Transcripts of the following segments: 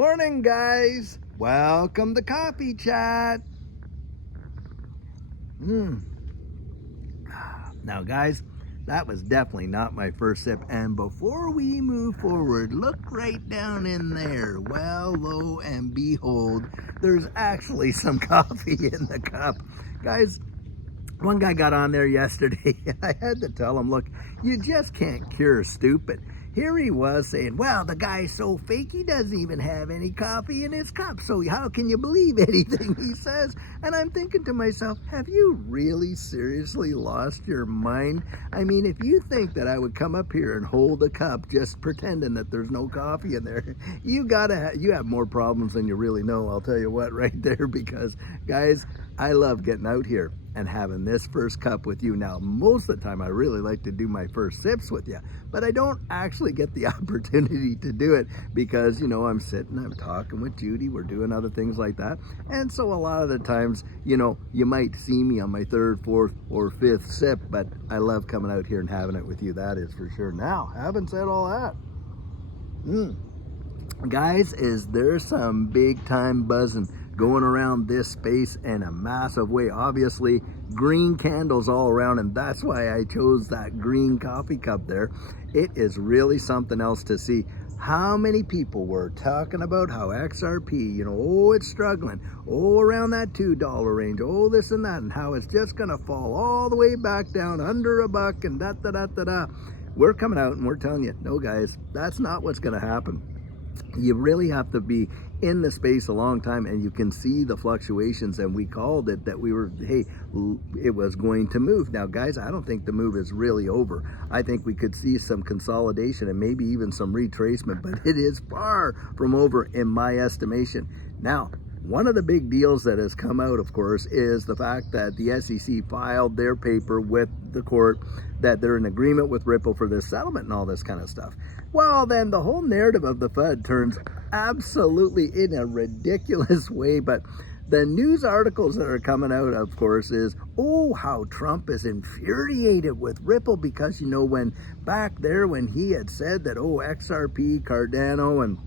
Morning, guys. Welcome to Coffee Chat. Now, guys, that was definitely not my first sip. And before we move forward, look right down in there. Well, lo and behold, there's actually some coffee in the cup. Guys, one guy got on there yesterday, and I had to tell him, look, you just can't cure stupid. Here he was saying, well, the guy's so fake, he doesn't even have any coffee in his cup, so how can you believe anything he says? And I'm thinking to myself, have you really seriously lost your mind? I mean, if you think that I would come up here and hold a cup just pretending that there's no coffee in there, you have more problems than you really know, I'll tell you what, right there, because, guys, I love getting out here and having this first cup with you. Now, most of the time, I really like to do my first sips with you, but I don't actually get the opportunity to do it because, you know, I'm sitting, I'm talking with Judy, we're doing other things like that. And so a lot of the times, you know, you might see me on my third, fourth, or fifth sip, but I love coming out here and having it with you. That is for sure. Now, having said all that, guys, is there some big time buzzing going around this space in a massive way? Obviously, green candles all around, and that's why I chose that green coffee cup there. It is really something else to see. How many people were talking about how XRP, you know, oh, it's struggling, oh, around that $2 range, oh, this and that, and how it's just gonna fall all the way back down under $1 and da-da-da-da-da. We're coming out and we're telling you, no, guys, that's not what's gonna happen. You really have to be in the space a long time, and you can see the fluctuations, and we called it that we were, hey, it was going to move. Now, guys, I don't think the move is really over. I think we could see some consolidation and maybe even some retracement, but it is far from over in my estimation. Now, one of the big deals that has come out, of course, is the fact that the SEC filed their paper with the court that they're in agreement with Ripple for this settlement and all this kind of stuff. Well, then the whole narrative of the Fed turns absolutely in a ridiculous way. But the news articles that are coming out, of course, is, oh, how Trump is infuriated with Ripple because, you know, when back there when he had said that, oh, XRP, Cardano, and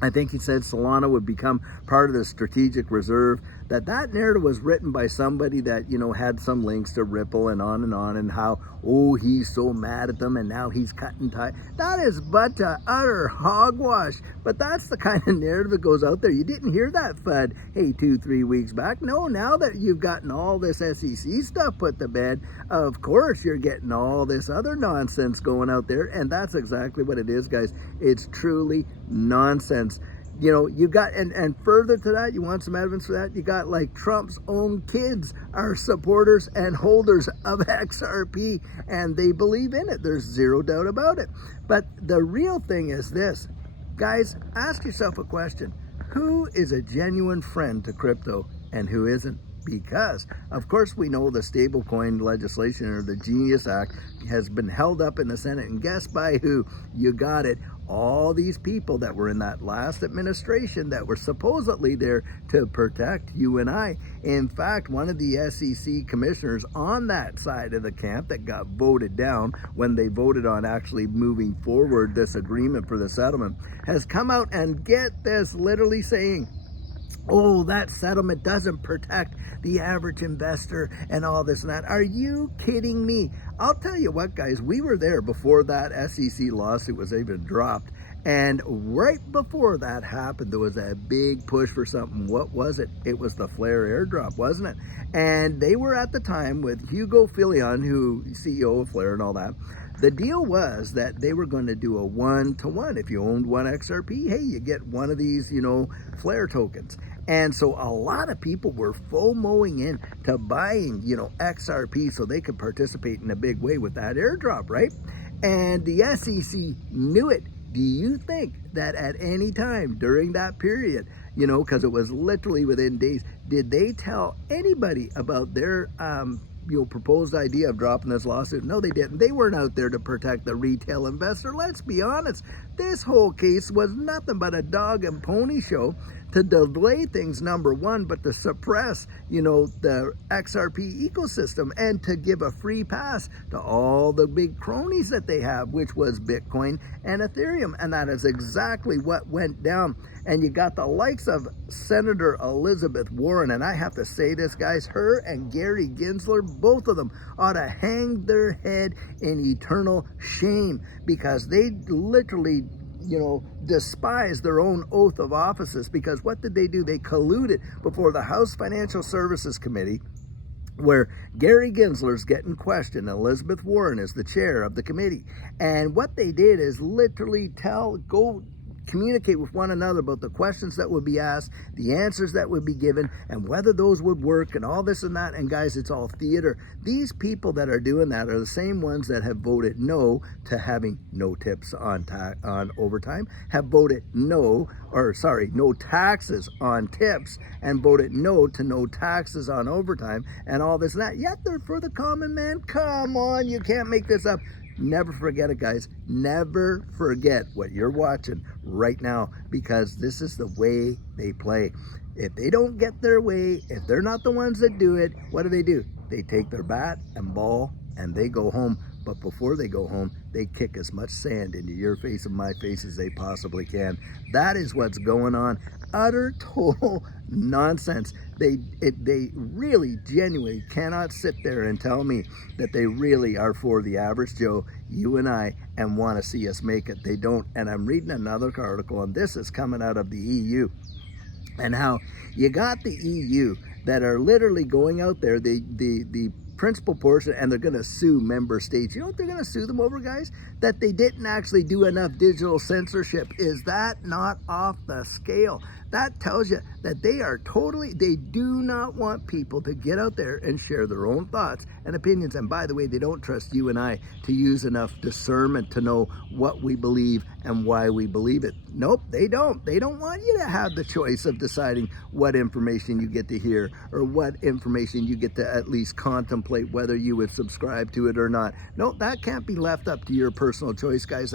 I think he said Solana would become part of the strategic reserve, that narrative was written by somebody that, you know, had some links to Ripple and on, and how, oh, he's so mad at them and now he's cutting tie. That is but utter hogwash. But that's the kind of narrative that goes out there. You didn't hear that FUD, hey, 2-3 weeks back. No, now that you've gotten all this SEC stuff put to bed, of course you're getting all this other nonsense going out there. And that's exactly what it is, guys. It's truly nonsense. You know, you got, and further to that, you want some evidence for that? You got like Trump's own kids are supporters and holders of XRP, and they believe in it. There's zero doubt about it. But the real thing is this, guys, ask yourself a question. Who is a genuine friend to crypto and who isn't? Because, of course, we know the stablecoin legislation, or the Genius Act, has been held up in the Senate. And guess by who? You got it. All these people that were in that last administration that were supposedly there to protect you and I. In fact, one of the SEC commissioners on that side of the camp that got voted down when they voted on actually moving forward this agreement for the settlement has come out and, get this, literally saying, oh, that settlement doesn't protect the average investor and all this and that. Are you kidding me? I'll tell you what, guys, we were there before that SEC lawsuit was even dropped. And right before that happened, there was a big push for something. What was it? It was the Flare airdrop, wasn't it? And they were at the time with Hugo Filion, who CEO of Flare and all that. The deal was that they were going to do a 1-to-1. If you owned one XRP, hey, you get one of these, you know, Flare tokens. And so a lot of people were FOMOing in to buying, you know, XRP so they could participate in a big way with that airdrop, right? And the SEC knew it. Do you think that at any time during that period, you know, because it was literally within days, did they tell anybody about their proposed idea of dropping this lawsuit? No, they didn't. They weren't out there to protect the retail investor. Let's be honest. This whole case was nothing but a dog and pony show to delay things, number one, but to suppress, the XRP ecosystem and to give a free pass to all the big cronies that they have, which was Bitcoin and Ethereum. And that is exactly what went down. And you got the likes of Senator Elizabeth Warren, and I have to say this, guys, her and Gary Gensler, both of them ought to hang their head in eternal shame, because they literally despise their own oath of offices. Because what did they do? They colluded before the House Financial Services Committee, where Gary Gensler's getting questioned. Elizabeth Warren is the chair of the committee. And what they did is literally communicate with one another about the questions that would be asked, the answers that would be given, and whether those would work, and all this and that. And guys, it's all theater. These people that are doing that are the same ones that have voted no to having no tips on overtime, have voted no taxes on tips, and voted no to no taxes on overtime, and all this and that. Yet they're for the common man. Come on, you can't make this up. Never forget it, guys. Never forget what you're watching right now, because this is the way they play. If they don't get their way, if they're not the ones that do it, what do? They take their bat and ball and they go home. But before they go home, they kick as much sand into your face and my face as they possibly can. That is what's going on. Utter, total nonsense. They really genuinely cannot sit there and tell me that they really are for the average Joe, you and I, and want to see us make it. They don't. And I'm reading another article, and this is coming out of the EU, and how you got the EU that are literally going out there, the principal portion, and they're going to sue member states. You know what they're going to sue them over, guys? That they didn't actually do enough digital censorship. Is that not off the scale? That tells you that they do not want people to get out there and share their own thoughts and opinions. And by the way, they don't trust you and I to use enough discernment to know what we believe and why we believe it. Nope, they don't. They don't want you to have the choice of deciding what information you get to hear, or what information you get to at least contemplate whether you would subscribe to it or not. No, that can't be left up to your personal choice, guys.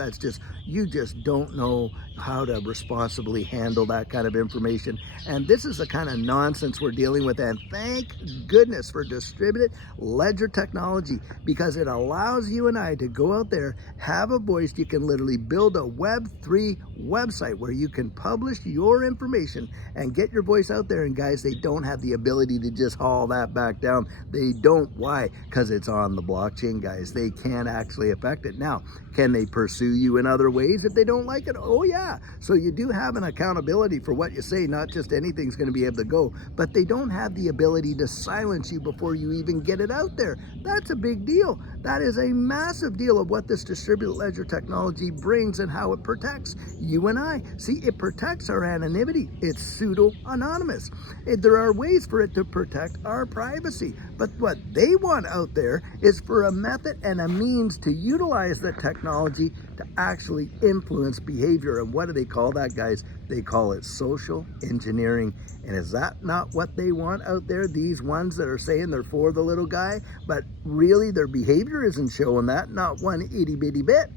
You just don't know how to responsibly handle that kind of information. And this is the kind of nonsense we're dealing with. And thank goodness for distributed ledger technology, because it allows you and I to go out there, have a voice. You can literally build a Web3 website where you can publish your information and get your voice out there. And guys, they don't have the ability to just haul that back down. They don't. Why? Because it's on the blockchain, guys. They can't actually affect it. Now, can they pursue you in other ways if they don't like it? Oh yeah. So you do have an accountability for what you say. Not just anything's going to be able to go, but they don't have the ability to silence you before you even get it out there. That's a big deal. That is a massive deal of what this distributed ledger technology brings and how it protects you and I. See, it protects our anonymity. It's pseudo-anonymous. There are ways for it to protect our privacy. But what they want out there is for a method and a means to utilize the technology to actually influence behavior. And what do they call that, guys? They call it social engineering. And is that not what they want out there? These ones that are saying they're for the little guy, but really their behavior isn't showing that, not one itty bitty bit.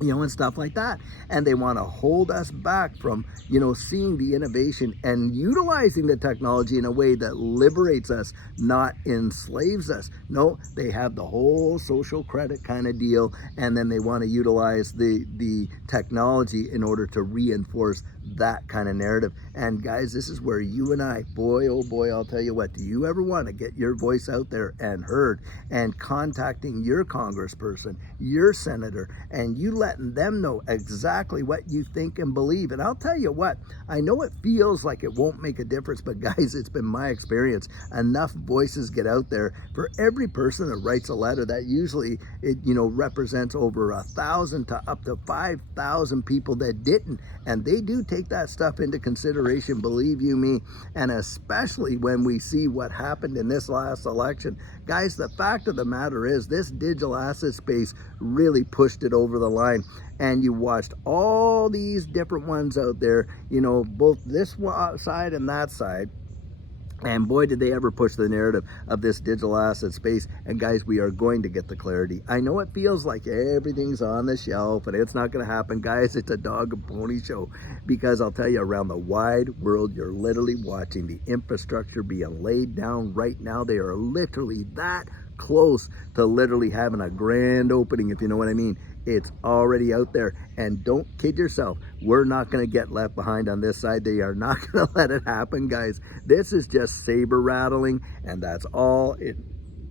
And stuff like that. And they want to hold us back from, seeing the innovation and utilizing the technology in a way that liberates us, not enslaves us. No, they have the whole social credit kind of deal, and then they want to utilize the technology in order to reinforce that kind of narrative. And guys, this is where you and I, boy, oh boy, I'll tell you what, do you ever want to get your voice out there and heard, and contacting your congressperson, your senator, and you letting them know exactly what you think and believe? And I'll tell you what, I know it feels like it won't make a difference, but guys, it's been my experience. Enough voices get out there. For every person that writes a letter, that usually it represents over 1,000 to up to 5,000 people that didn't. And they do take that stuff into consideration, believe you me. And especially when we see what happened in this last election. Guys, the fact of the matter is this digital asset space really pushed it over the line. And you watched all these different ones out there, both this side and that side. And boy, did they ever push the narrative of this digital asset space. And guys, we are going to get the clarity. I know it feels like everything's on the shelf and it's not going to happen. Guys, it's a dog and pony show. Because I'll tell you, around the wide world, you're literally watching the infrastructure being laid down right now. They are literally that close to literally having a grand opening, if you know what I mean. It's already out there, and don't kid yourself, we're not going to get left behind on this side. They are not going to let it happen, guys. This is just saber rattling, and that's all it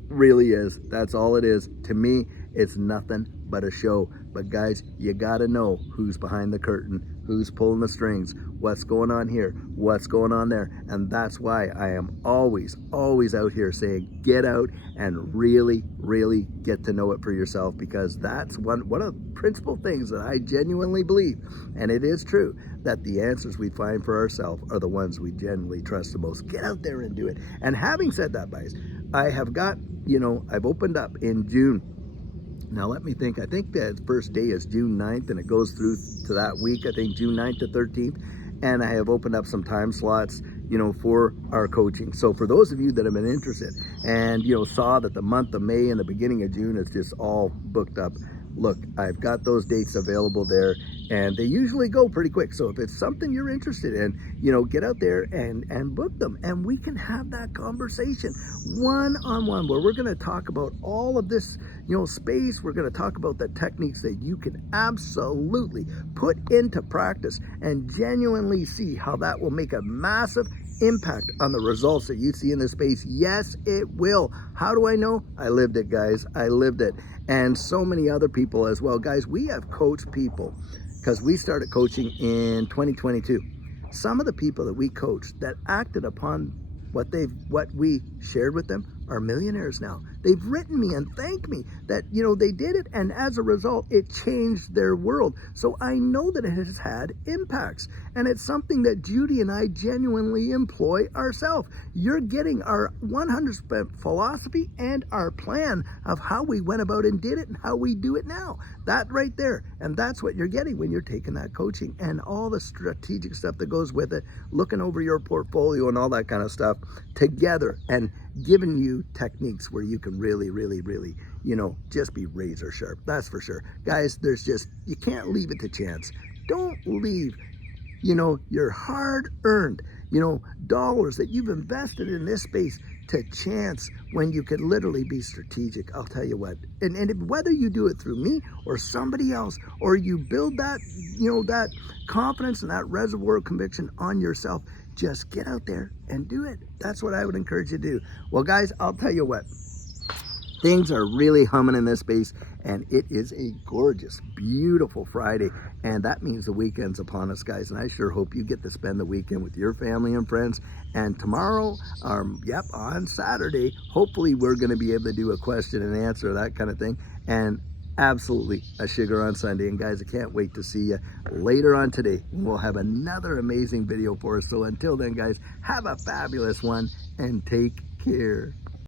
really is. That's all it is. To me, it's nothing but a show. But guys, you got to know who's behind the curtain, who's pulling the strings, what's going on here, what's going on there. And that's why I am always out here saying, get out and really get to know it for yourself, because that's one of the principal things that I genuinely believe, and it is true, that the answers we find for ourselves are the ones we genuinely trust the most. Get out there and do it. And having said that, guys, I have got, I've opened up in June. Now let me think, I think the first day is June 9th and it goes through to that week, I think June 9th to 13th. And I have opened up some time slots, for our coaching. So for those of you that have been interested and, saw that the month of May and the beginning of June is just all booked up, look, I've got those dates available there, and they usually go pretty quick. So if it's something you're interested in, get out there and book them, and we can have that conversation one-on-one where we're going to talk about all of this, space. We're going to talk about the techniques that you can absolutely put into practice and genuinely see how that will make a massive impact on the results that you see in this space. Yes, it will. How do I know? I lived it, guys. I lived it. And so many other people as well. Guys, we have coached people because we started coaching in 2022. Some of the people that we coached that acted upon what we shared with them are millionaires now. They've written me and thanked me that, they did it, and as a result, it changed their world. So I know that it has had impacts, and it's something that Judy and I genuinely employ ourselves. You're getting our 100% philosophy and our plan of how we went about and did it and how we do it now. That right there. And that's what you're getting when you're taking that coaching and all the strategic stuff that goes with it, looking over your portfolio and all that kind of stuff together, and giving you techniques where you can really, just be razor sharp. That's for sure. Guys, you can't leave it to chance. Don't leave, your hard-earned, dollars that you've invested in this space to chance when you could literally be strategic. I'll tell you what, and whether you do it through me or somebody else, or you build that, that confidence and that reservoir of conviction on yourself, just get out there and do it. That's what I would encourage you to do. Well, guys, I'll tell you what, things are really humming in this space, and it is a gorgeous, beautiful Friday, and that means the weekend's upon us, guys, and I sure hope you get to spend the weekend with your family and friends. And tomorrow, on Saturday, hopefully we're going to be able to do a question and answer, that kind of thing, and absolutely a sugar on Sunday. And guys, I can't wait to see you later on today. We'll have another amazing video for us. So until then, guys, have a fabulous one and take care.